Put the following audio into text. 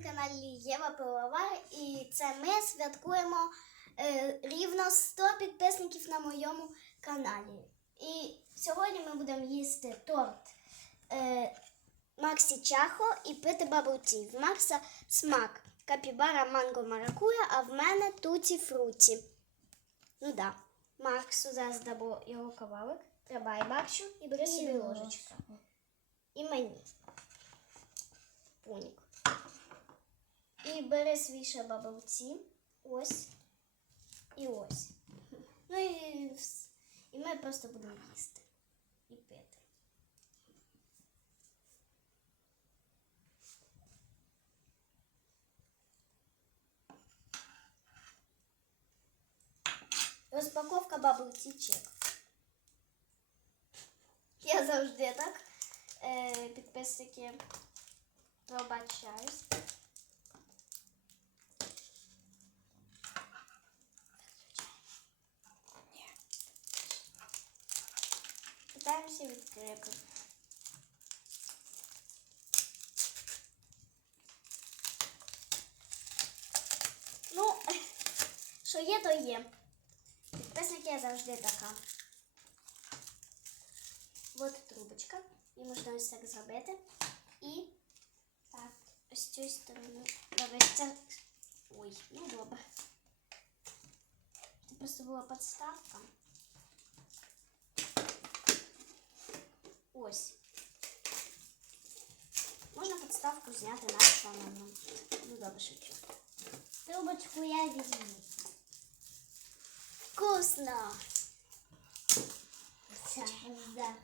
на каналі Єва Пивовар і це ми святкуємо е, рівно 100 підписників на моєму каналі. І сьогодні ми будемо їсти торт е, Максі Чахо і пити бабуці. В Макса смак капібара манго маракуя, а в мене туті фруті. Ну да. Максу зараз дамо його кавалик. Тримай бабчу і бери собі ложечку. І мені. Пунік. І бери свій ще бабовці. Ось. І ось. Ну і, і ми просто будемо їсти. І пити. Розпаковка бабуці чек. Я завжди так. Е, підписники пробачаюсь. Питаємося відкрити. Ну, що є, то є. Підписники я завжди така. От трубочка. І можна ось так зробити. І так, ось з цієї сторони робиться. Ой, ну добре. Це просто була підставка. Ось. Можна підставку зняти на самому. Ну добре, шучу. Трубочку я візьму. Вкусно! Це, да.